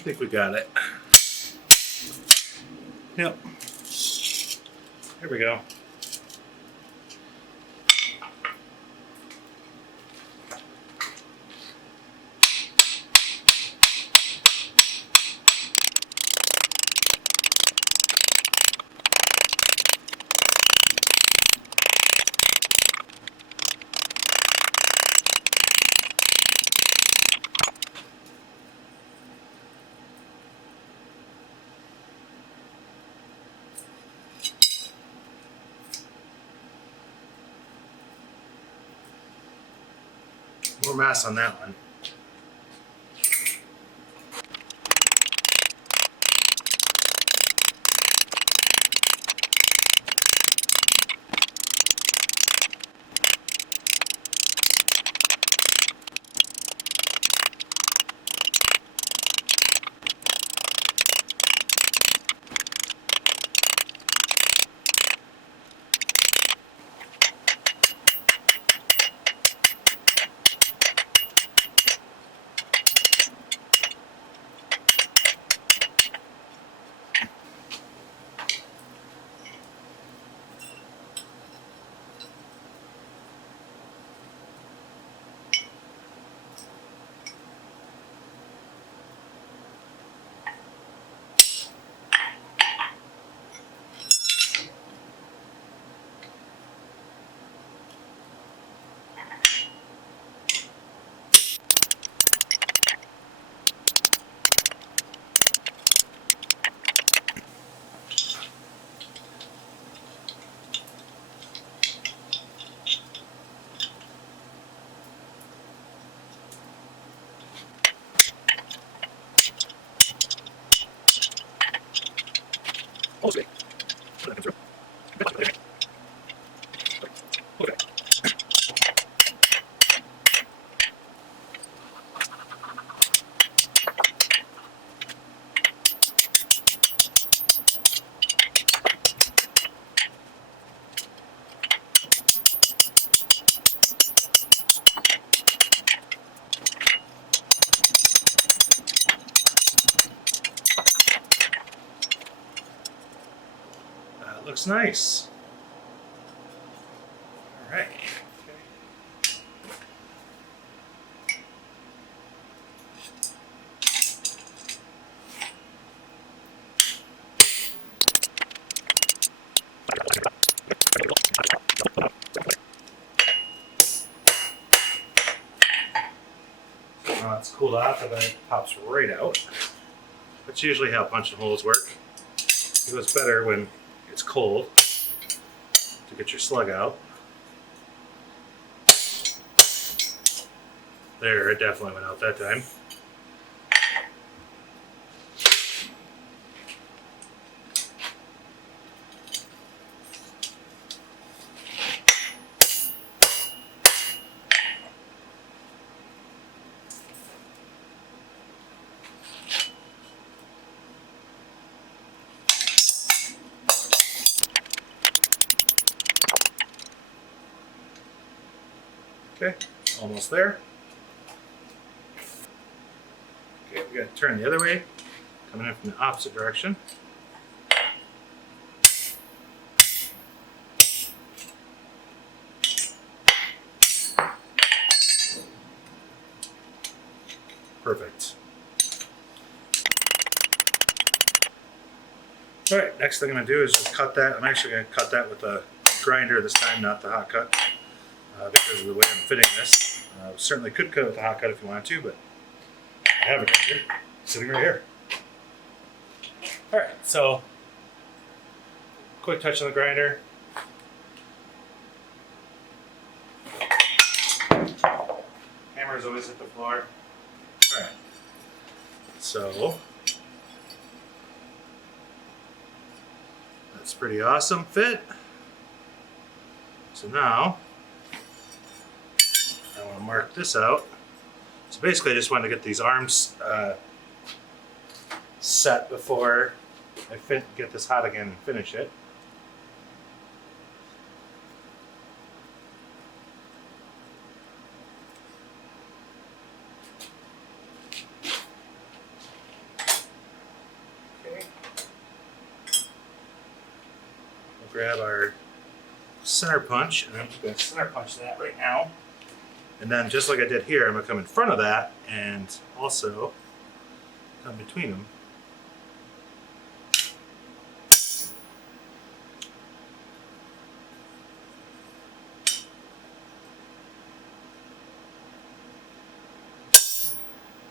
think we got it. Yep. Here we go. More mass on that one. Okay. That looks nice. All right. Now it's cooled off and then it pops right out. That's usually how punch and holes work. It goes better when it's cold to get your slug out. There, it definitely went out that time. Okay, almost there. Okay, we gotta turn the other way, coming in from the opposite direction. Perfect. All right, next thing I'm gonna do is just cut that. I'm actually gonna cut that with a grinder this time, not the hot cut. Because of the way I'm fitting this. Certainly could cut it with a hot cut if you wanted to, but I have a grinder sitting right here. Alright, so quick touch on the grinder. Hammers always hit the floor. Alright, so that's pretty awesome fit. So now I want to mark this out. So basically I just wanted to get these arms set before I get this hot again and finish it. grab our center punch, and I'm just going to center punch that right now. And then just like I did here, I'm going to come in front of that and also come between them.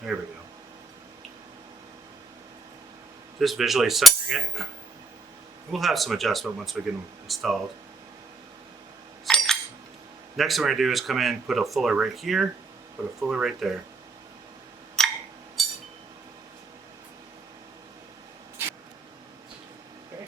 There we go. Just visually centering it. We'll have some adjustment once we get them installed. So, next thing we're going to do is come in, put a fuller right here, put a fuller right there. Okay.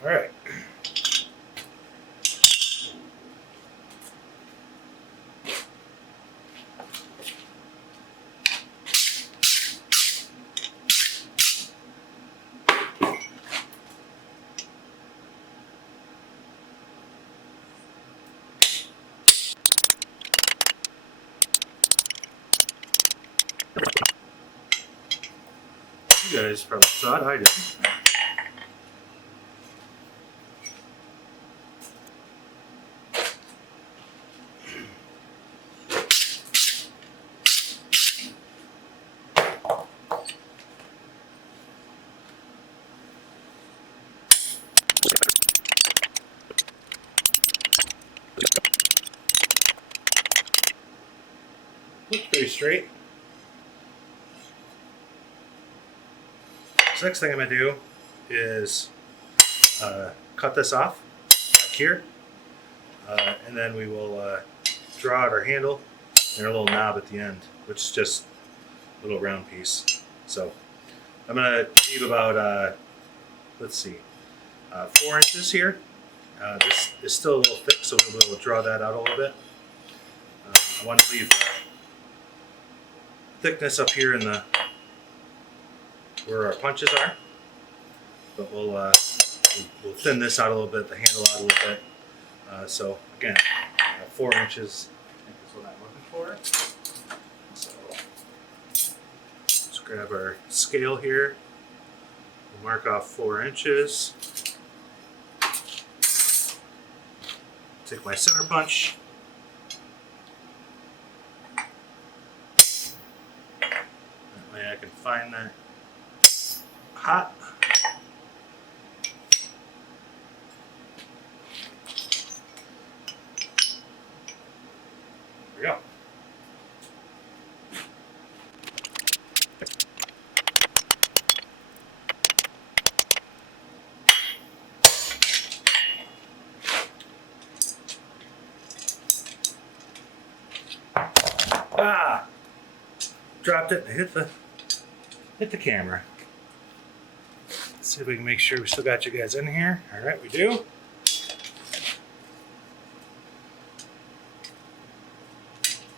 All right. You guys probably saw it, I didn't. Looks pretty straight. So next thing I'm going to do is cut this off back here, and then we will draw out our handle and our little knob at the end, which is just a little round piece. So I'm going to leave about, let's see, 4 inches here. This is still a little thick, so we'll be able to draw that out a little bit. I want to leave thickness up here in the where our punches are, but we'll thin this out a little bit, the handle out a little bit. So again, 4 inches, I think is what I'm looking for. So let's grab our scale here. We'll mark off 4 inches. Take my center punch. That way I can find that hot. There we go. Ah! Dropped it and hit the camera. Let's see if we can make sure we still got you guys in here. All right, we do.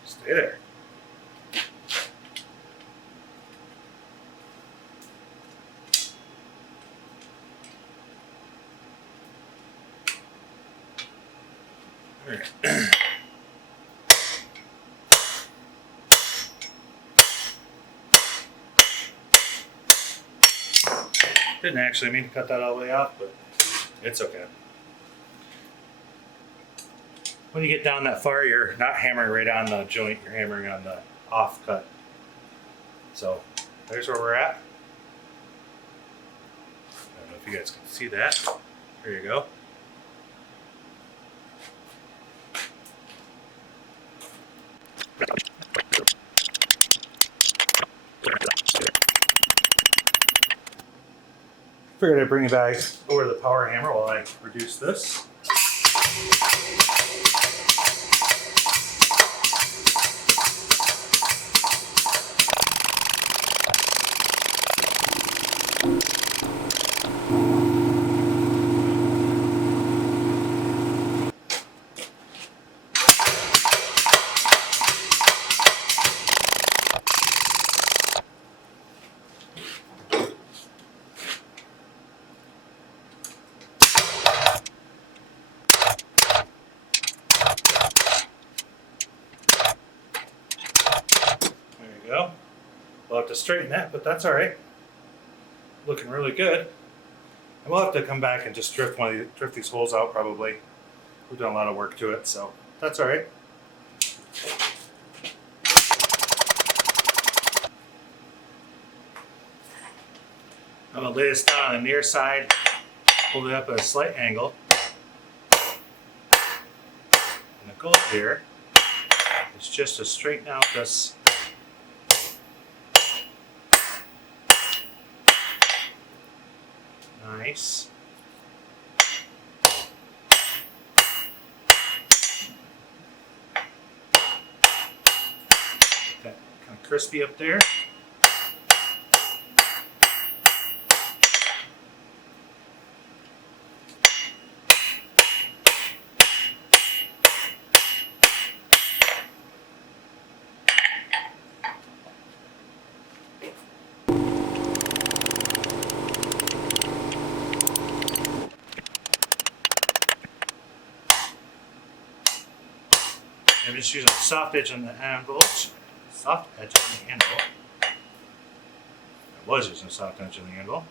Stay there. All right. Didn't actually mean to cut that all the way off, but it's okay. When you get down that far, you're not hammering right on the joint, you're hammering on the off cut. So there's where we're at. I don't know if you guys can see that. There you go. Figured I'd bring you back over the power hammer while I reduce this. to straighten that, but that's all right. Looking really good. And we'll have to come back and just drift these holes out probably. We've done a lot of work to it, so that's all right. I'm gonna lay this down on the near side, hold it up at a slight angle. And the goal here is just to straighten out this nice. That kind of crispy up there. I'm just using a soft edge on the anvil. Soft edge on the anvil. I was using a soft edge on the anvil.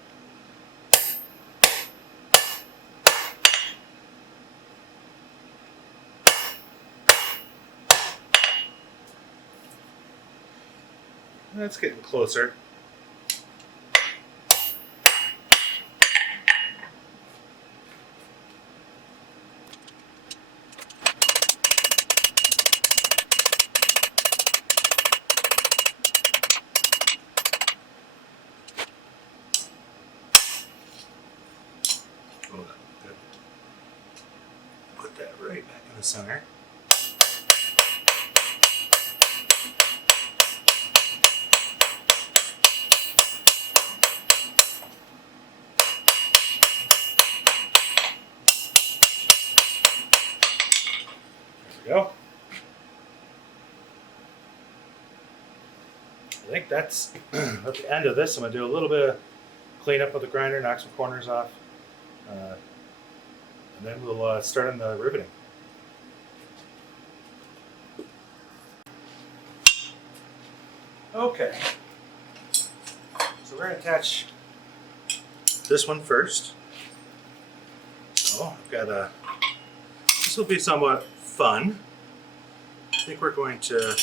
That's getting closer. Good. Put that right back in the center. There we go. I think that's at the end of this. I'm going to do a little bit of cleanup with the grinder, knock some corners off. And then we'll start on the riveting. Okay, so we're going to attach this one first. So I've got this will be somewhat fun. I think we're going to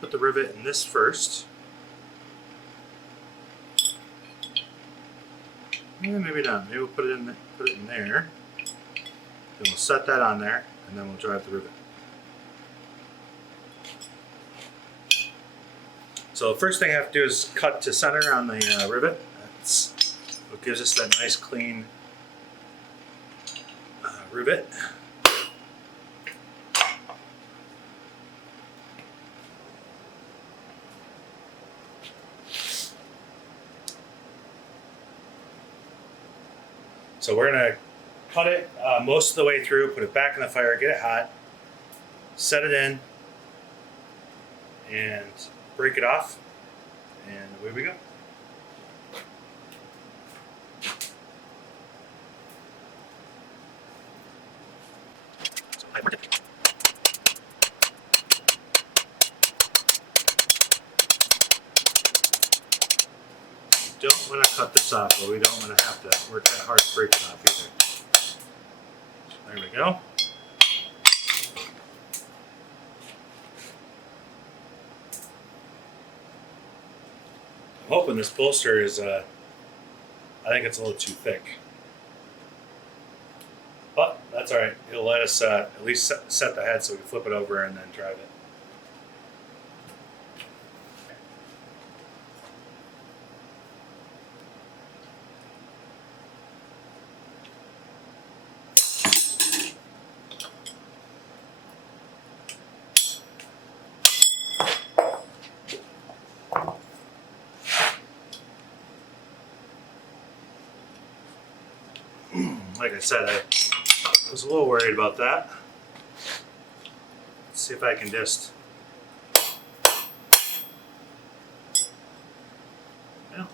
put the rivet in this first. Yeah, maybe not. Maybe we'll put it in there. Then we'll set that on there, and then we'll drive the rivet. So the first thing I have to do is cut to center on the rivet. That's what gives us that nice clean rivet. So we're going to cut it most of the way through, put it back in the fire, get it hot, set it in, and break it off, and away we go. Don't want to cut this off, but we don't want to have to work that hard to break it off either. There we go. I'm hoping this bolster is, I think it's a little too thick. But that's alright. It'll let us at least set the head so we can flip it over and then drive it. Like I said, I was a little worried about that. Let's see if I can just... Yeah.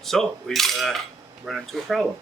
So, we've run into a problem.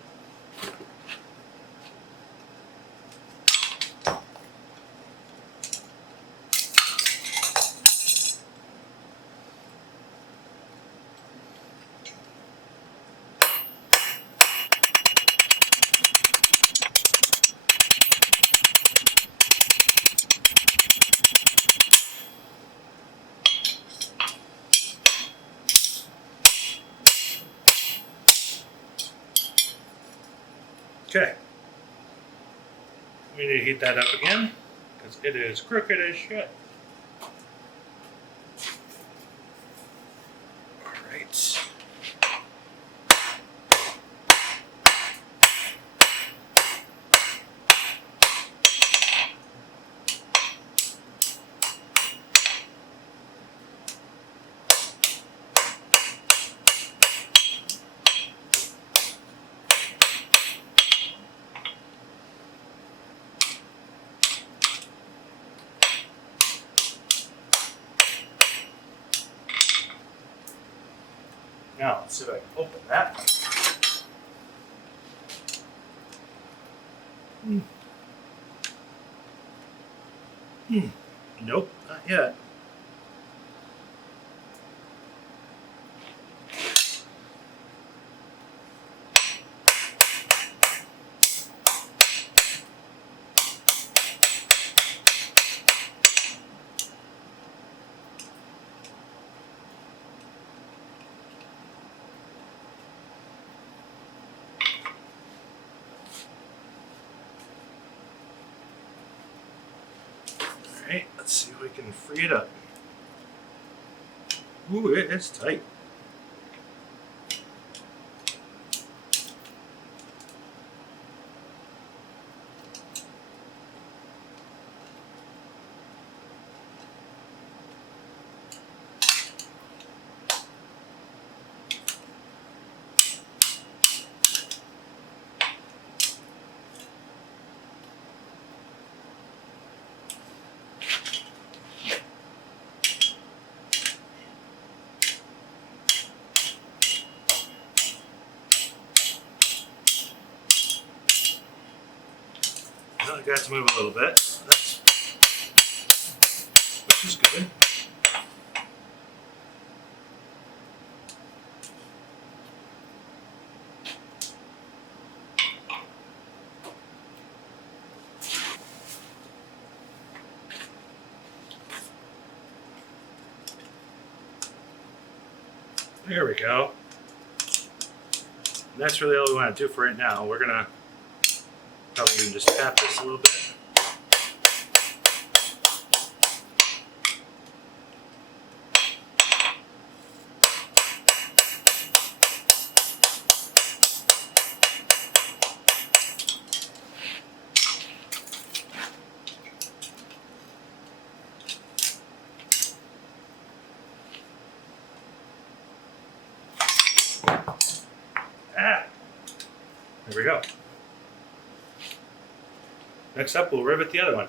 Okay. We need to heat that up again because it is crooked as shit. All right. Now, let's see if I can open that. Nope, not yet. Alright, let's see if we can free it up. Ooh, it is tight. Well, I got to move a little bit, which is good. There we go. And that's really all we want to do for right now. We're gonna probably even just tap this a little bit. There we go. Next up, we'll rivet the other one.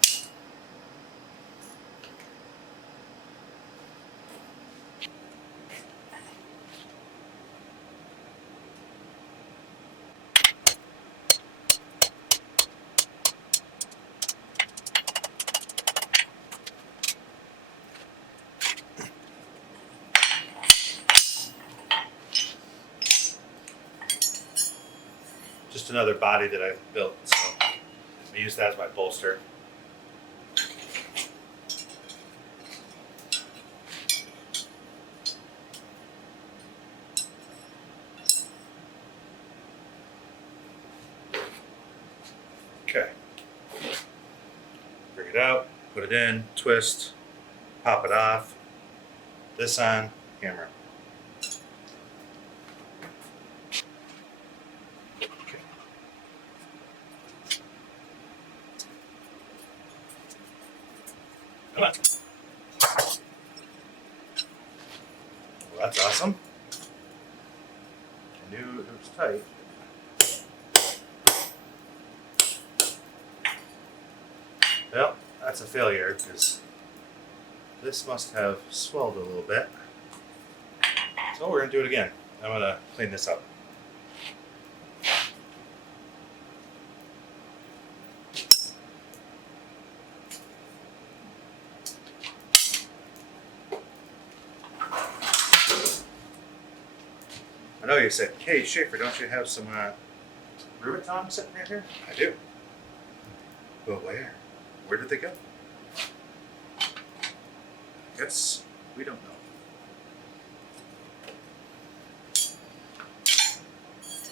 Just another body that I built, so I use that as my bolster. Okay. Bring it out, put it in, twist, pop it off, this on, hammer. Come on. Well, that's awesome. I knew it was tight. Well, that's a failure because this must have swelled a little bit. So we're going to do it again. I'm going to clean this up. I know you said, hey, Schafer, don't you have some rivet tongs sitting right here? I do. But where? Where did they go? Guess we don't know.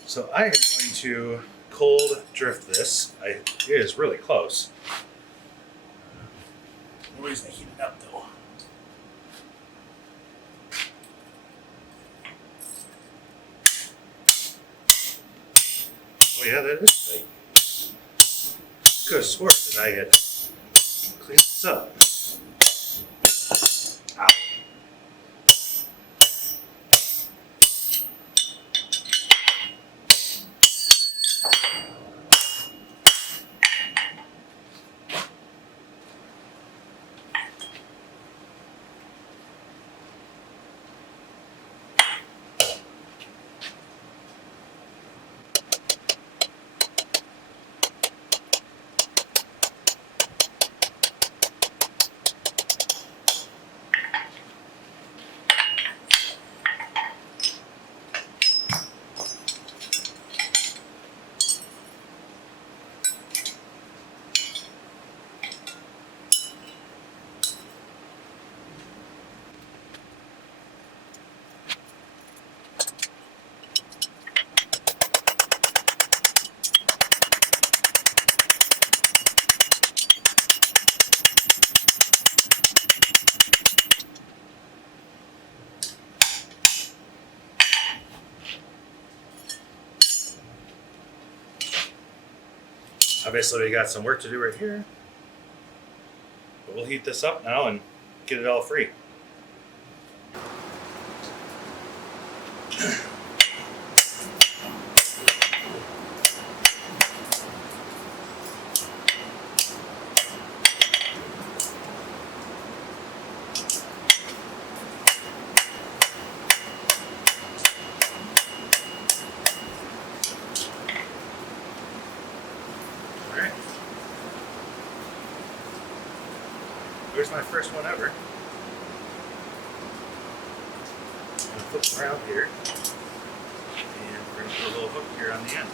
So I am going to cold drift this. It is really close. No reason to heat it up though. Oh yeah, that is tight. Could have sworn that I had cleaned this up. Ow. Obviously, we got some work to do right here, but we'll heat this up now and get it all free. Here's my first one ever. I'm going to flip it around here, and we're going to put a little hook here on the end.